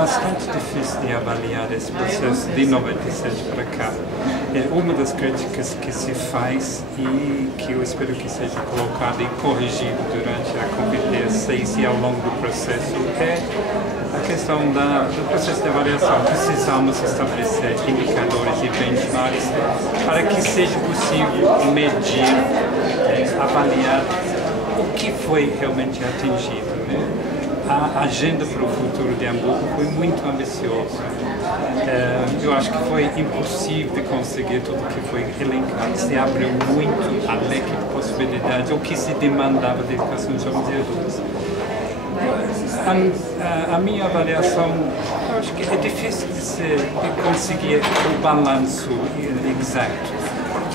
bastante difícil de avaliar esse processo de 97 para cá. Uma das críticas que se faz e que eu espero que seja colocada e corrigida durante a COP26 e ao longo do processo é a questão do processo de avaliação. Precisamos estabelecer indicadores e benchmarks para que seja possível medir, avaliar o que foi realmente atingido, né? A agenda para o futuro de Hamburgo foi muito ambiciosa. Eu acho que foi impossível de conseguir tudo o que foi elencado. Se abriu muito a leque de possibilidades, o que se demandava de educação de jovens e adultos. A minha avaliação, eu acho que é difícil de conseguir o balanço exato.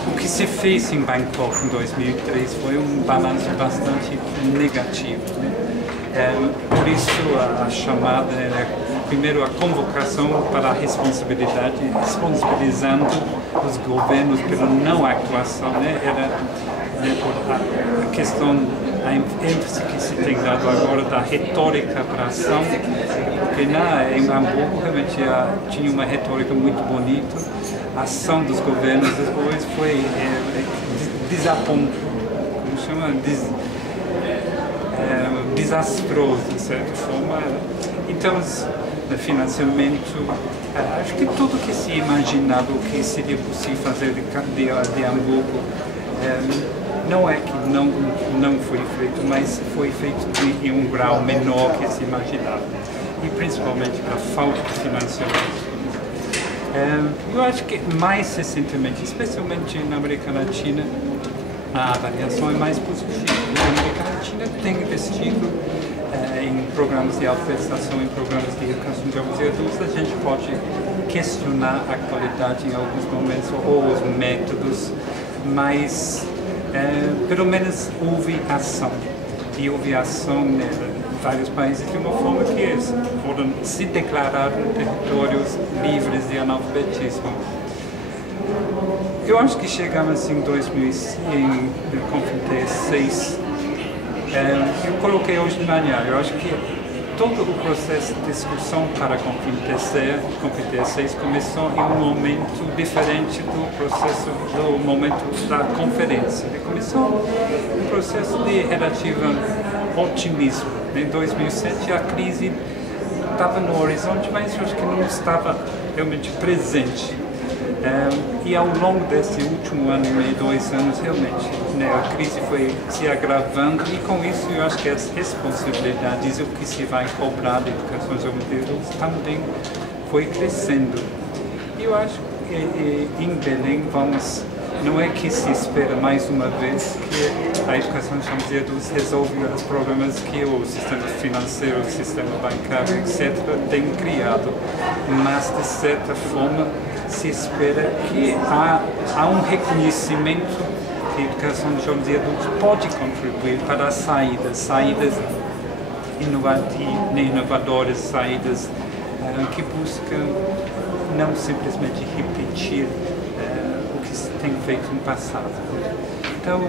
O que se fez em Bangkok em 2003 foi um balanço bastante negativo, né? Por isso a chamada era, primeiro, a convocação para a responsabilidade, responsabilizando os governos pela não atuação, né? Era a questão, a ênfase que se tem dado agora da retórica para a ação, porque em Hamburgo realmente tinha uma retórica muito bonita, a ação dos governos depois foi desastroso, de certa forma. Em termos de financiamento, acho que tudo que se imaginava o que seria possível fazer de Hamburgo, não é que não foi feito, mas foi feito em um grau menor que se imaginava, e principalmente pela falta de financiamento. Eu acho que mais recentemente, especialmente na América Latina, a avaliação é mais positiva. A América Latina tem investido em programas de alfabetização, em programas de educação de jovens e adultos. A gente pode questionar a qualidade em alguns momentos ou os métodos, mas pelo menos houve ação. E houve ação em vários países de uma forma que foram se declarar territórios livres de analfabetismo. Eu acho que chegamos em 2006, no COP26, eu coloquei hoje de manhã, eu acho que todo o processo de discussão para a COP26 começou em um momento diferente do processo, do momento da conferência. Começou um processo de relativo otimismo. Em 2007 a crise estava no horizonte, mas eu acho que não estava realmente presente. E ao longo desse último ano e meio, 2 anos, realmente, né, a crise foi se agravando e com isso eu acho que as responsabilidades, o que se vai cobrar da educação juvenil também foi crescendo. E eu acho que em Belém não é que se espera mais uma vez que a educação de adultos resolve os problemas que o sistema financeiro, o sistema bancário, etc. tem criado, mas de certa forma se espera que há um reconhecimento que a educação de jovens e adultos pode contribuir para as saídas inovadoras, saídas que buscam não simplesmente repetir o que se tem feito no passado. Então,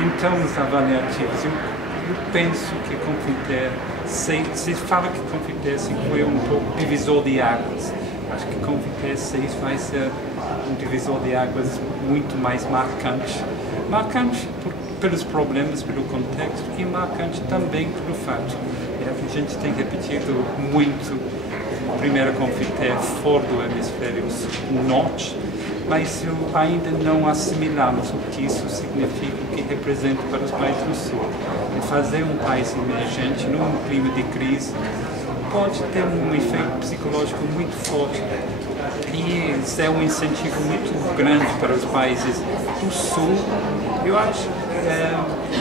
em termos avaliativos, eu penso que Confiter, se fala que Confiter foi um pouco divisor de águas. Acho que Confiter 6 vai ser um divisor de águas muito mais marcante. Marcante pelos problemas, pelo contexto e marcante também pelo fato que a gente tem repetido muito a primeira Confiter fora do hemisfério norte, mas ainda não assimilamos o que isso significa, o que representa para os países do sul. Fazer um país emergente num clima de crise pode ter um efeito psicológico muito forte e isso é um incentivo muito grande para os países do sul. Eu acho,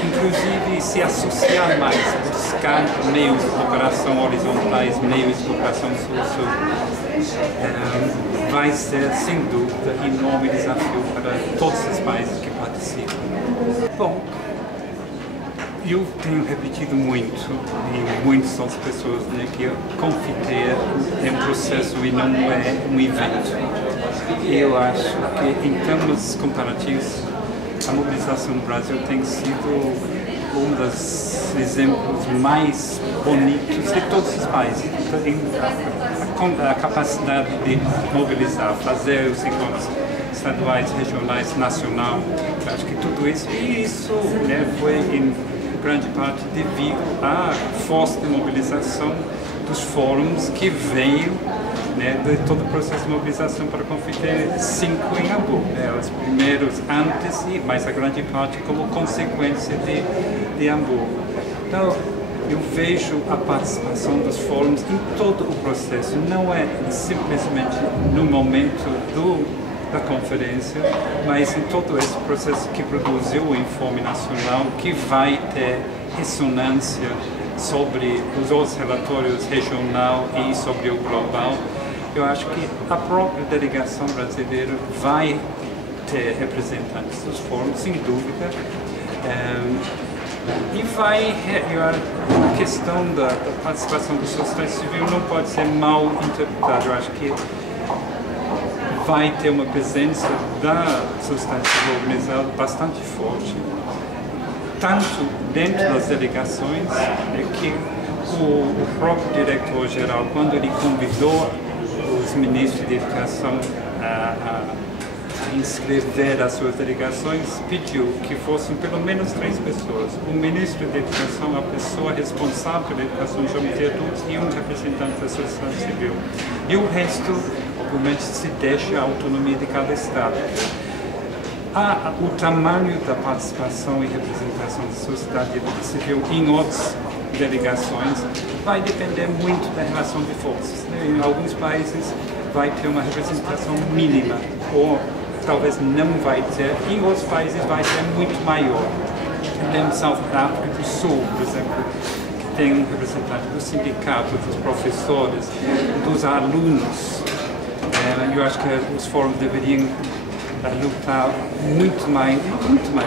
inclusive, se associar mais, buscar meios de cooperação horizontais, meios de cooperação sul-sul, vai ser, sem dúvida, um enorme desafio para todos os países que participam. Bom, eu tenho repetido muito, e muitas outras pessoas, né, que Confiter é um processo e não é um evento. Eu acho que, em termos comparativos, a mobilização no Brasil tem sido um dos exemplos mais bonitos de todos os países. A capacidade de mobilizar, fazer os encontros estaduais, regionais, nacional, eu acho que tudo isso, e isso, né, foi em grande parte devido à força de mobilização dos fóruns que veio, né, de todo o processo de mobilização para a Confiter 5 em Hamburgo, né, os primeiros antes, mas a grande parte como consequência de Hamburgo. Então, eu vejo a participação dos fóruns em todo o processo, não é simplesmente no momento da conferência, mas em todo esse processo que produziu o Informe Nacional, que vai ter ressonância sobre os outros relatórios regional e sobre o global. Eu acho que a própria delegação brasileira vai ter representantes dos fóruns, sem dúvida. E a questão da participação da sociedade civil não pode ser mal interpretada. Eu acho que vai ter uma presença da sociedade civil organizada bastante forte, tanto dentro das delegações, que o próprio diretor-geral, quando ele convidou os ministros de educação a inscrever as suas delegações, pediu que fossem pelo menos 3 pessoas. O ministro de Educação, a pessoa responsável pela educação de jovens e adultos, e um representante da sociedade civil. E o resto, obviamente, se deixa a autonomia de cada estado. O tamanho da participação e representação da sociedade civil em outras delegações vai depender muito da relação de forças, né? Em alguns países vai ter uma representação mínima, ou talvez não vai ter, em outros países vai ser muito maior. Lembro de África do Sul, por exemplo, que tem um representante do sindicato, dos professores, dos alunos. Eu acho que os fóruns deveriam lutar muito mais,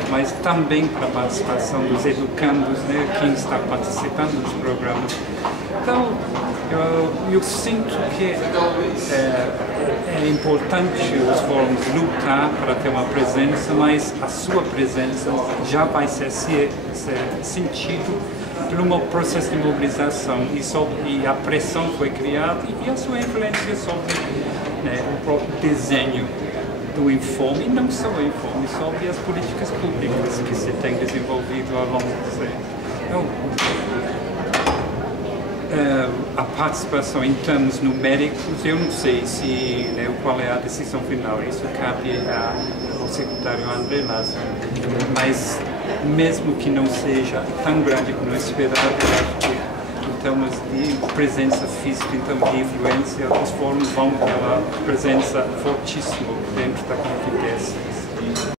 mas também para a participação dos educandos, né, quem está participando dos programas. Então, eu sinto que é importante os fóruns lutar para ter uma presença, mas a sua presença já vai ser sentido por um processo de mobilização e a pressão foi criada e a sua influência sobre, né, o próprio desenho do informe, e não só o informe, sobre as políticas públicas que se tem desenvolvido ao longo dos anos. Então, a participação em termos numéricos, eu não sei se, né, qual é a decisão final, isso cabe ao secretário André Lázaro, mas mesmo que não seja tão grande como esperado, eu acho que em termos de presença física, em termos de influência, os fóruns vão ter uma presença fortíssima dentro da Confiter 6.